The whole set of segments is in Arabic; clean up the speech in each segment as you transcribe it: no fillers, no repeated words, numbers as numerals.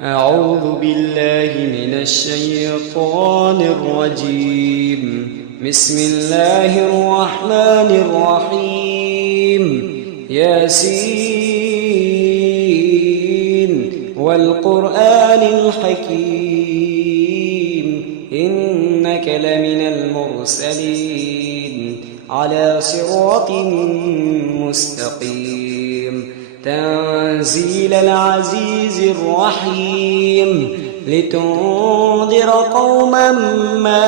أعوذ بالله من الشيطان الرجيم. بسم الله الرحمن الرحيم. ياسين والقرآن الحكيم إنك لمن المرسلين على صراط مستقيم تنزيل العزيز الرحيم لتنذر قوما ما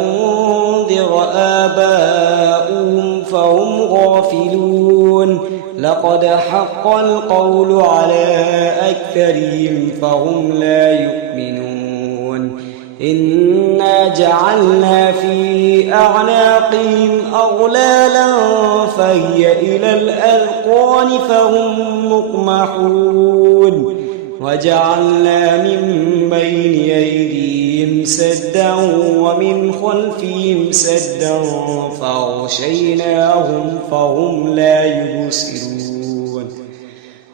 أنذر آباؤهم فهم غافلون لقد حق القول على أكثرهم فهم لا يؤمنون إنا جعلنا في أعناقهم أغلالا فهي إلى الأذقان فهم مقمحون وجعلنا من بين أيديهم سدا ومن خلفهم سدا فأغشيناهم فهم لا يبصرون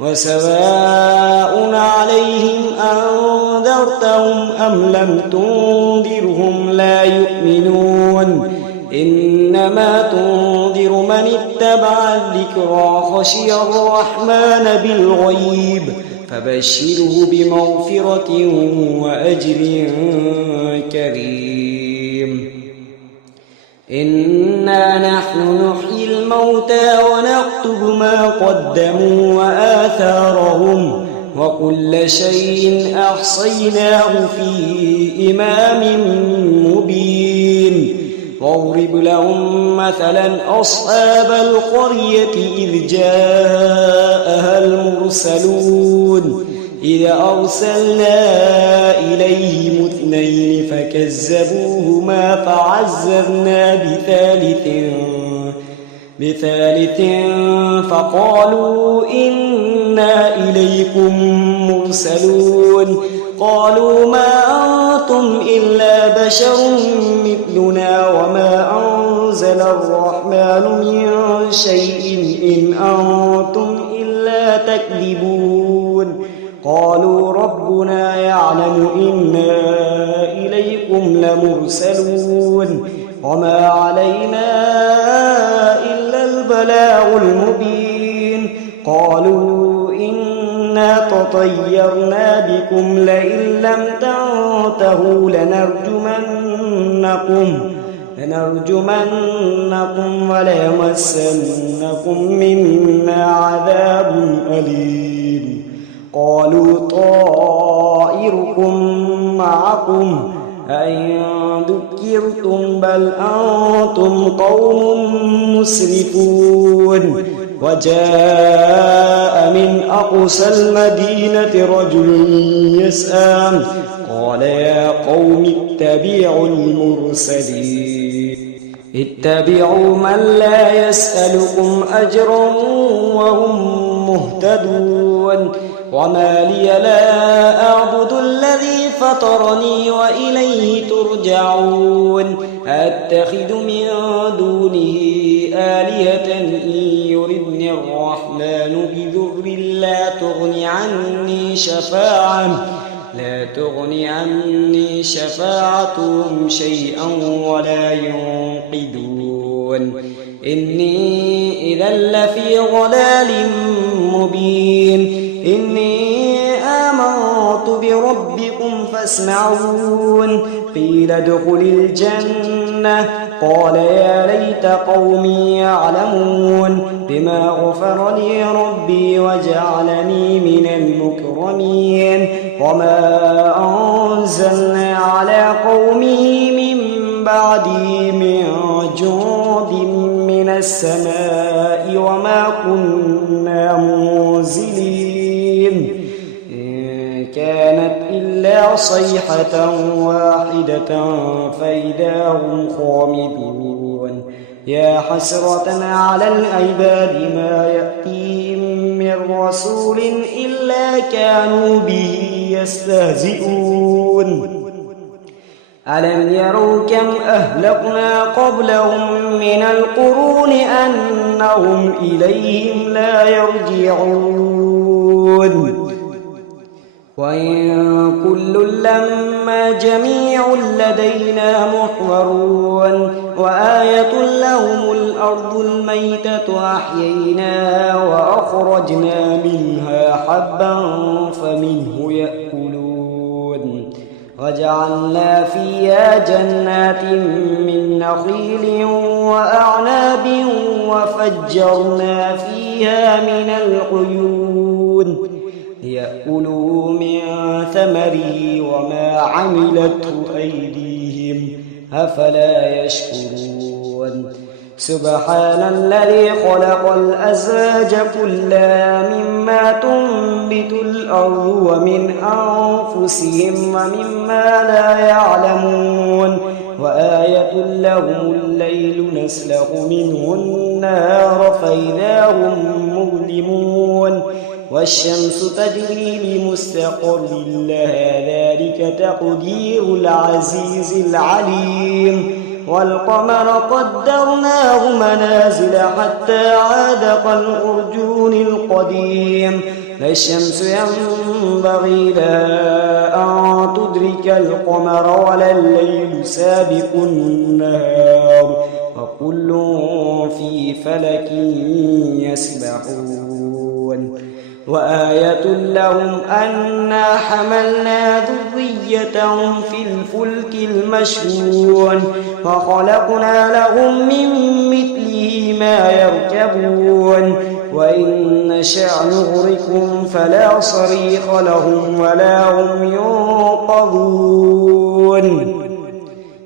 وسواء عليهم أنذرتهم أم لم تنذرهم لا يؤمنون إنما تنذر من اتبع الذكرى خشي الرحمن بالغيب فبشره بمغفرة وأجر كريم إنا نحن نحيي الموتى ونكتب ما قدموا وآثارهم وكل شيء أحصيناه في إمام مبين واضرب لهم مثلا أصحاب القرية إذ جاءها المرسلون إذ أرسلنا إليهم اثنين فكذبوهما فعززنا بثالث فقالوا إنا إليكم مرسلون قالوا ما أنتم إلا بشر مثلنا وما أنزل الرحمن من شيء إن أنتم إلا تكذبون قالوا ربنا يعلم إنا إليكم لمرسلون وما علينا إلا البلاغ المبين قالوا إنا تطيرنا بكم لئن لم تنتهوا لنرجمنكم وليمسنكم منا عذاب أليم قالوا طائركم معكم أئن ذكرتم بل أنتم قوم مسرفون وجاء من أقصى المدينة رجل يسعى قال يا قوم اتبعوا المرسلين اتبعوا من لا يسألكم أجرا وهم مهتدون وما لي لا أعبد الذي فطرني وإليه ترجعون أتخذ من دونه آلهة إن يردني الرحمن بضر لا تغني عني شفاعتهم شيئا ولا ينقذون إني إذا لفي ضلال مبين إني آمنت بربكم فاسمعون قيل ادخل الجنة قال يا ليت قومي يعلمون بما غفر لي ربي وجعلني من المكرمين وما أنزلنا على قومه من بعده من جند من السماء وما كنا منزلين إن كانت إلا صيحة واحدة فإذا هم خامدون يا حسرة على العباد ما يأتيهم من رسول إلا كانوا به يستهزئون ألم يروا كم أهلكنا قبلهم من القرون أنهم إليهم لا يرجعون وإن كل لما جميع لدينا محضرون وآية لهم الأرض الميتة أحييناها وأخرجنا منها حبا فمنه يأكلون وجعلنا فيها جنات من نخيل وأعناب وفجرنا فيها من العيون ليأكلوا من ثمره وما عملته أيديهم أفلا يشكرون سبحان الذي خلق الأزواج كلها مما تنبت الأرض ومن أنفسهم ومما لا يعلمون وآية لهم الليل نسلخ منه النهار فإذا هم مظلمون والشمس تجري لمستقر لها ذلك تقدير العزيز العليم والقمر قدرناه منازل حتى عاد كالعرجون القديم لا الشمس ينبغي لها أن تدرك القمر ولا الليل سابق النهار وكل في فلك يسبحون وآية لهم أنا حملنا ذريتهم في الفلك المشحون وخلقنا لهم من مثله ما يركبون وإن نشأ نغرقهم فلا صريخ لهم ولا هم ينقذون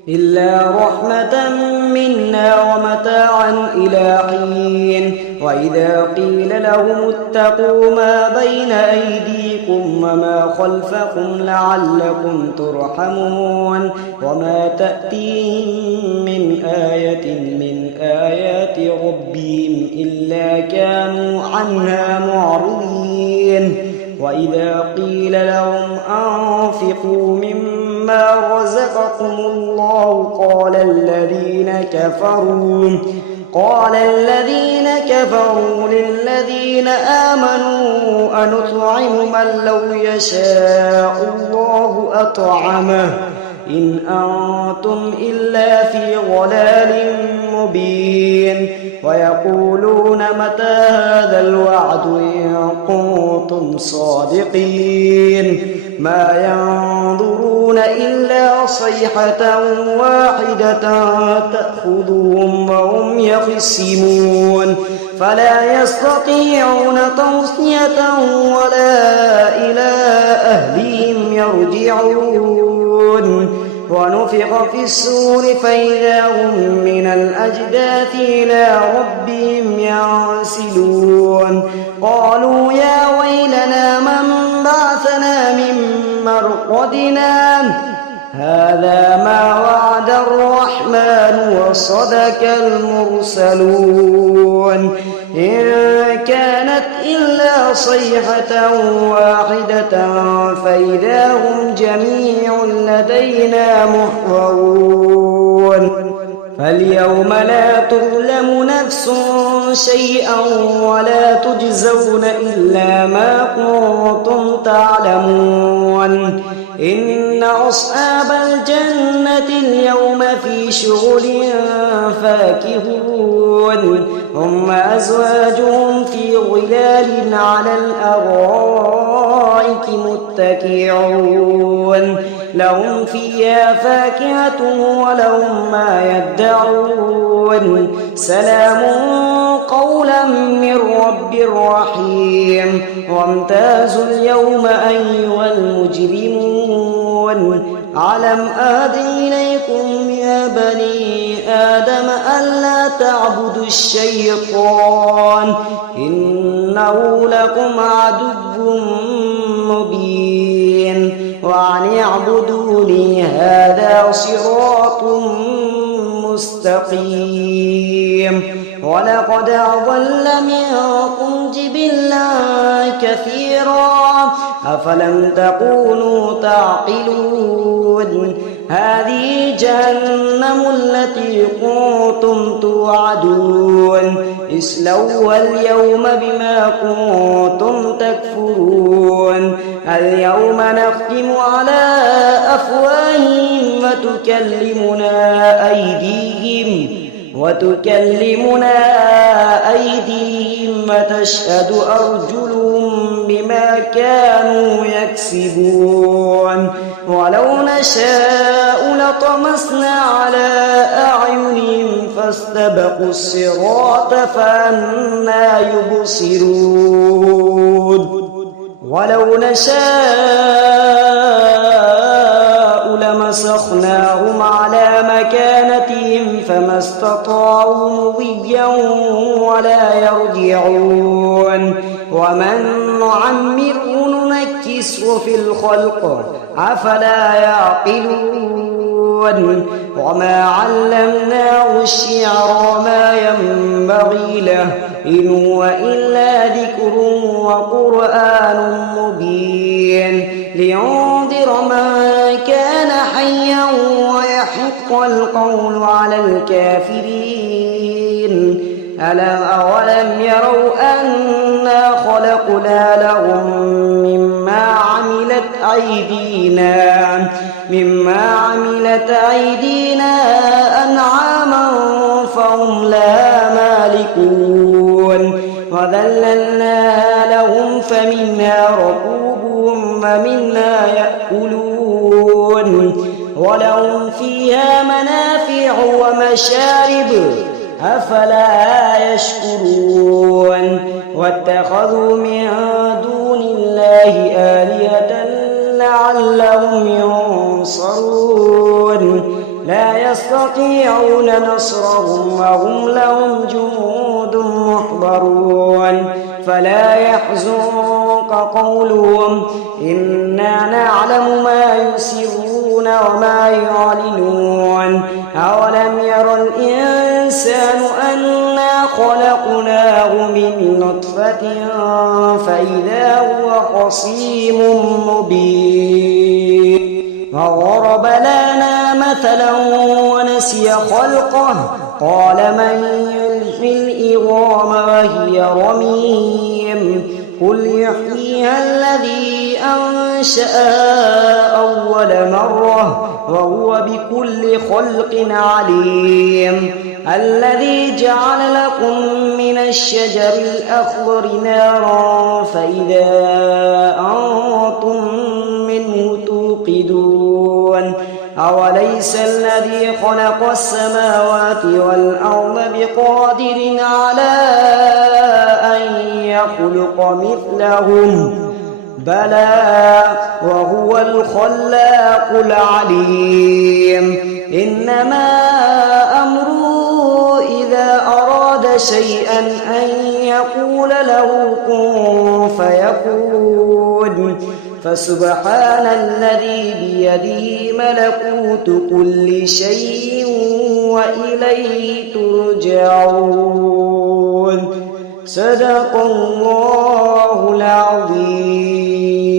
إلا رحمة منا ومتاعا إلى حين وإذا قيل لهم اتقوا ما بين أيديكم وما خلفكم لعلكم ترحمون وما تأتيهم من آية من آيات ربهم إلا كانوا عنها معرضين وإذا قيل لهم أنفقوا مما رزقكم الله قال الذين كفروا للذين آمنوا أنطعم من لو يشاء الله أطعمه إن أنتم إلا في ضلال مبين ويقولون متى هذا الوعد إن كنتم صادقين ما ينظرون إلا صيحة واحدة تأخذهم وهم يخصمون فلا يستطيعون توصية ولا إلى أهلهم يرجعون ونفخ في الصور فإذا هم من الأجداث إلى ربهم ينسلون قالوا يا ويلنا من بعثنا من مرقدنا هذا ما وعد الرحمن وصدق المرسلون إن كانت إلا صيحة واحدة فإذا هم جميع لدينا محضرون فاليوم لا تظلم نفس شيئا ولا تجزون إلا ما كنتم تعلمون إن أصحاب الجنة اليوم في شغل فاكهون هم أزواجهم في ظلال على الأرائك متكئون لهم فيها فاكهة ولهم ما يدعون سلام قولا من رب رحيم وامتازوا اليوم أيها المجرمون ألم أعهد إليكم يا بني آدم ألا تعبدوا الشيطان إنه لكم عدو مبين وأن اعبدوني هذا صراط مستقيم ولقد أضل منكم جبلا كثيرا أفلم تكونوا تعقلون هذه جهنم التي كنتم توعدون اصلوها اليوم بما كنتم تكفرون اليوم نختم على أفواههم وتكلمنا أيديهم وتشهد أرجلهم بما كانوا يكسبون ولو نشاء لطمسنا على أعينهم فاستبقوا الصراط فأنى يبصرون ولو نشاء لمسخناهم على مكانتهم فما استطاعوا مضيا ولا يرجعون ومن نعمره ننكسه في الخلق أفلا يعقلون وما علمناه الشعر وما ينبغي له إن هو إلا ذكر وقرآن مبين لينذر من كان حيا ويحق القول على الكافرين أولم يروا أنا خلقنا لهم مما عملت أيدينا أنعاما فهم لها مالكون وذللناها لهم فمنها ركوبهم ومنها يأكلون ولهم فيها منافع ومشارب أفلا يشكرون واتخذوا من دون الله آلهة لعلهم ينصرون لا يستطيعون نصرهم وهم لهم جنود محضرون فلا يحزنك قولهم إنا نعلم ما يسرون وما يعلنون أولم ير الإنسان أنا خلقناه من نطفة فإذا هو خصيم مبين وضرب لنا مثلا ونسي خلقه قال من يحيي العظام وهي رميم قل يحييها الذي أنشأها أول مرة وهو بكل خلق عليم الذي جعل لكم من الشجر الأخضر نارا فإذا أنتم منه توقدون أوليس الذي خلق السماوات والأرض بقادر على أن يخلق مثلهم بلى وهو الخلاق العليم إنما أمره إذا أراد شيئا أن يقول له كن فيكون فسبحان الذي بيده ملكوت كل شيء وإليه ترجعون صدق الله العظيم.